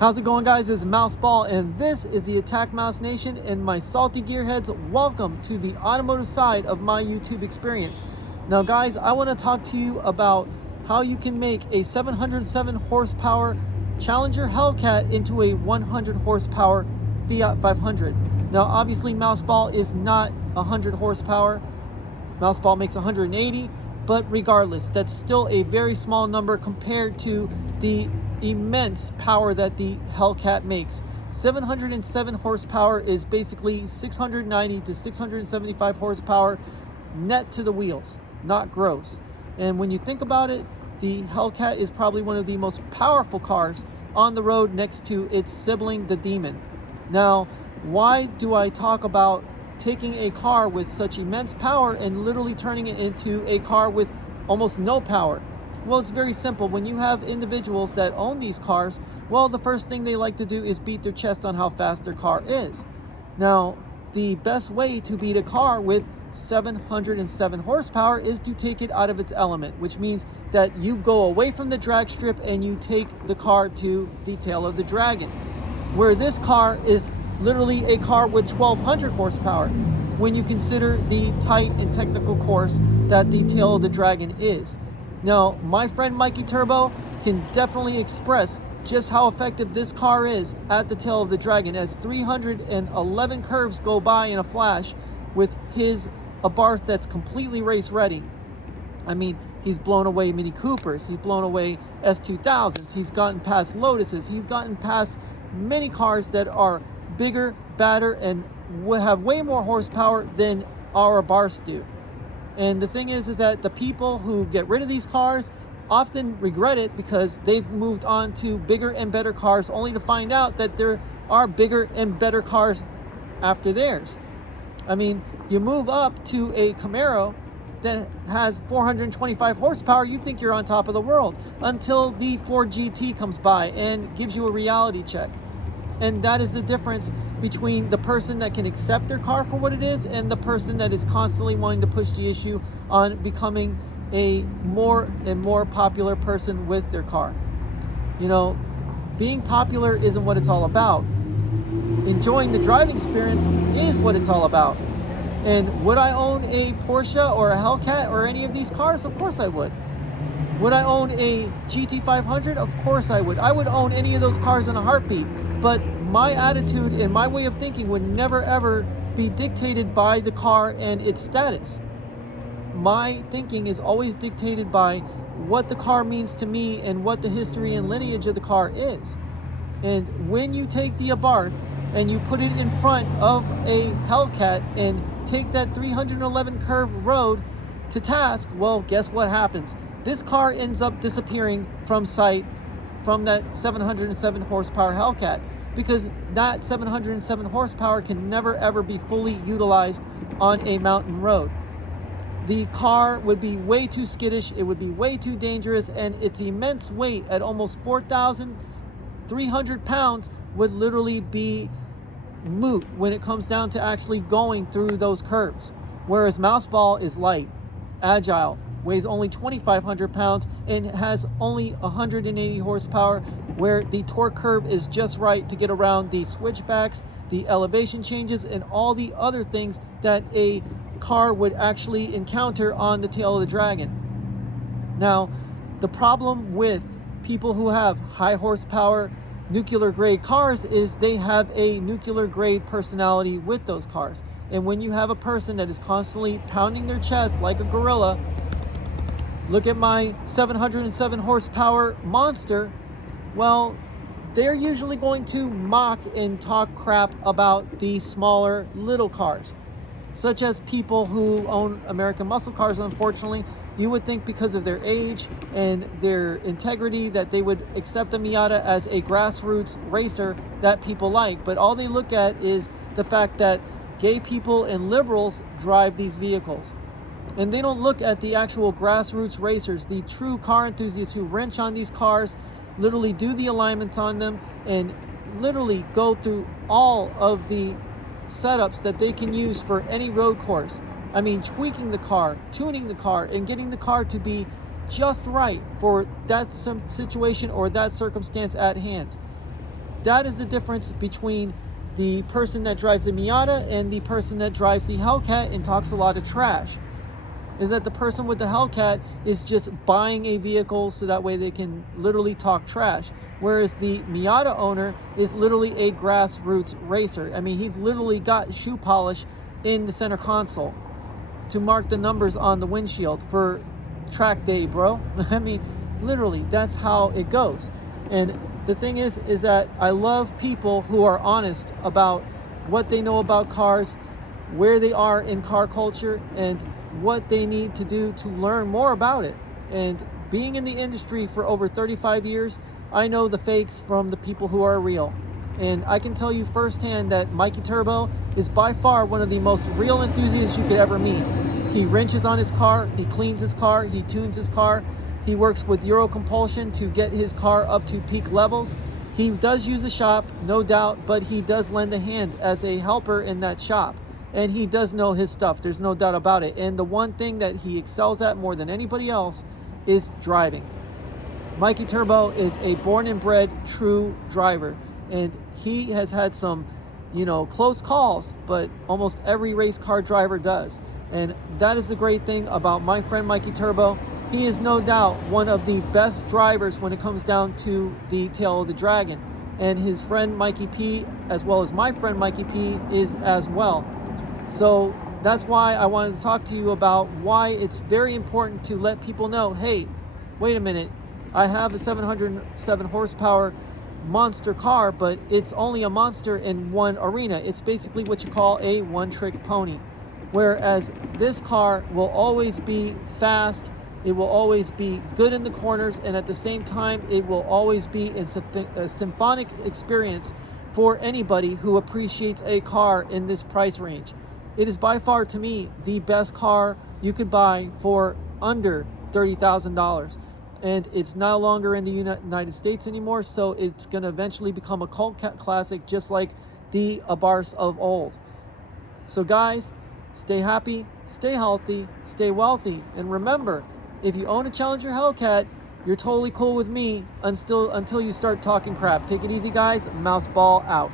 How's it going, guys? It's Mouseball, and this is the AttackMouse Nation, and my salty gearheads, welcome to the automotive side of my YouTube experience. Now, guys, I want to talk to you about how you can make a 707 horsepower Challenger Hellcat into a 100 horsepower Fiat 500. Now, obviously, Mouseball is not 100 horsepower. Mouseball makes 180, but regardless, that's still a very small number compared to the immense power that the Hellcat makes. 707 horsepower is basically 690 to 675 horsepower net to the wheels, not gross. And when you think about it, the Hellcat is probably one of the most powerful cars on the road next to its sibling, the Demon. Now, why do I talk about taking a car with such immense power and literally turning it into a car with almost no power? Well, it's very simple. When you have individuals that own these cars, well, the first thing they like to do is beat their chest on how fast their car is. Now, the best way to beat a car with 707 horsepower is to take it out of its element, which means that you go away from the drag strip and you take the car to the tail of the dragon, where this car is literally a car with 1200 horsepower when you consider the tight and technical course that the tail of the dragon is. Now, my friend Mikey Turbo can definitely express just how effective this car is at the tail of the dragon, as 311 curves go by in a flash with his Abarth that's completely race ready. I mean, he's blown away Mini Coopers, he's blown away S2000s, he's gotten past Lotuses, he's gotten past many cars that are bigger, badder, and have way more horsepower than our Abarths do. And the thing is that the people who get rid of these cars often regret it because they've moved on to bigger and better cars, only to find out that there are bigger and better cars after theirs. I mean, you move up to a Camaro that has 425 horsepower, you think you're on top of the world, until the Ford GT comes by and gives you a reality check. And that is the difference between the person that can accept their car for what it is and the person that is constantly wanting to push the issue on becoming a more and more popular person with their car. You know, being popular isn't what it's all about. Enjoying the driving experience is what it's all about. And would I own a Porsche or a Hellcat or any of these cars? Of course I would. Would I own a GT500? Of course I would. I would own any of those cars in a heartbeat. But my attitude and my way of thinking would never ever be dictated by the car and its status. My thinking is always dictated by what the car means to me and what the history and lineage of the car is. And when you take the Abarth and you put it in front of a Hellcat and take that 311 curve road to task, well, guess what happens? This car ends up disappearing from sight from that 707 horsepower Hellcat, because that 707 horsepower can never ever be fully utilized on a mountain road. The car would be way too skittish, it would be way too dangerous, and its immense weight at almost 4,300 pounds would literally be moot when it comes down to actually going through those curves. Whereas Mouseball is light, agile, weighs only 2,500 pounds, and has only 180 horsepower, where the torque curve is just right to get around the switchbacks, the elevation changes, and all the other things that a car would actually encounter on the tail of the dragon. Now, the problem with people who have high horsepower nuclear grade cars is they have a nuclear grade personality with those cars. And when you have a person that is constantly pounding their chest like a gorilla, look at my 707 horsepower monster, well, they're usually going to mock and talk crap about the smaller little cars, such as people who own American muscle cars. Unfortunately, you would think because of their age and their integrity that they would accept a Miata as a grassroots racer that people like, but all they look at is the fact that gay people and liberals drive these vehicles. And they don't look at the actual grassroots racers, the true car enthusiasts who wrench on these cars, literally do the alignments on them, and literally go through all of the setups that they can use for any road course. I mean, tweaking the car, tuning the car, and getting the car to be just right for that situation or that circumstance at hand. that is the difference between the person that drives the Miata and the person that drives the Hellcat and talks a lot of trash. Is that the person with the Hellcat is just buying a vehicle so that way they can literally talk trash, whereas the Miata owner is literally a grassroots racer. I mean, he's literally got shoe polish in the center console to mark the numbers on the windshield for track day, bro. I mean, literally, that's how it goes. And the thing is that I love people who are honest about what they know about cars, where they are in car culture, and what they need to do to learn more about it. And being in the industry for over 35 years, I know the fakes from the people who are real. And I can tell you firsthand that Mikey Turbo is by far one of the most real enthusiasts you could ever meet. He wrenches on his car, he cleans his car, he tunes his car, he works with Euro Compulsion to get his car up to peak levels. He does use a shop, no doubt, but he does lend a hand as a helper in that shop. And he does know his stuff, there's no doubt about it. And the one thing that he excels at more than anybody else is driving. Mikey Turbo is a born and bred true driver, and he has had some, close calls, but almost every race car driver does. And that is the great thing about my friend Mikey Turbo. He is no doubt one of the best drivers when it comes down to the tail of the dragon. And his friend Mikey P, as well as my friend Mikey P, is as well. So that's why I wanted to talk to you about why it's very important to let people know, hey, wait a minute, I have a 707 horsepower monster car, but it's only a monster in one arena. It's basically what you call a one-trick pony. Whereas this car will always be fast, it will always be good in the corners, and at the same time, it will always be a symphonic experience for anybody who appreciates a car in this price range. It is by far, to me, the best car you could buy for under $30,000. And it's no longer in the United States anymore, so it's going to eventually become a cult classic, just like the Abarths of old. So guys, stay happy, stay healthy, stay wealthy, and remember, if you own a Challenger Hellcat, you're totally cool with me until you start talking crap. Take it easy, guys. Mouseball out.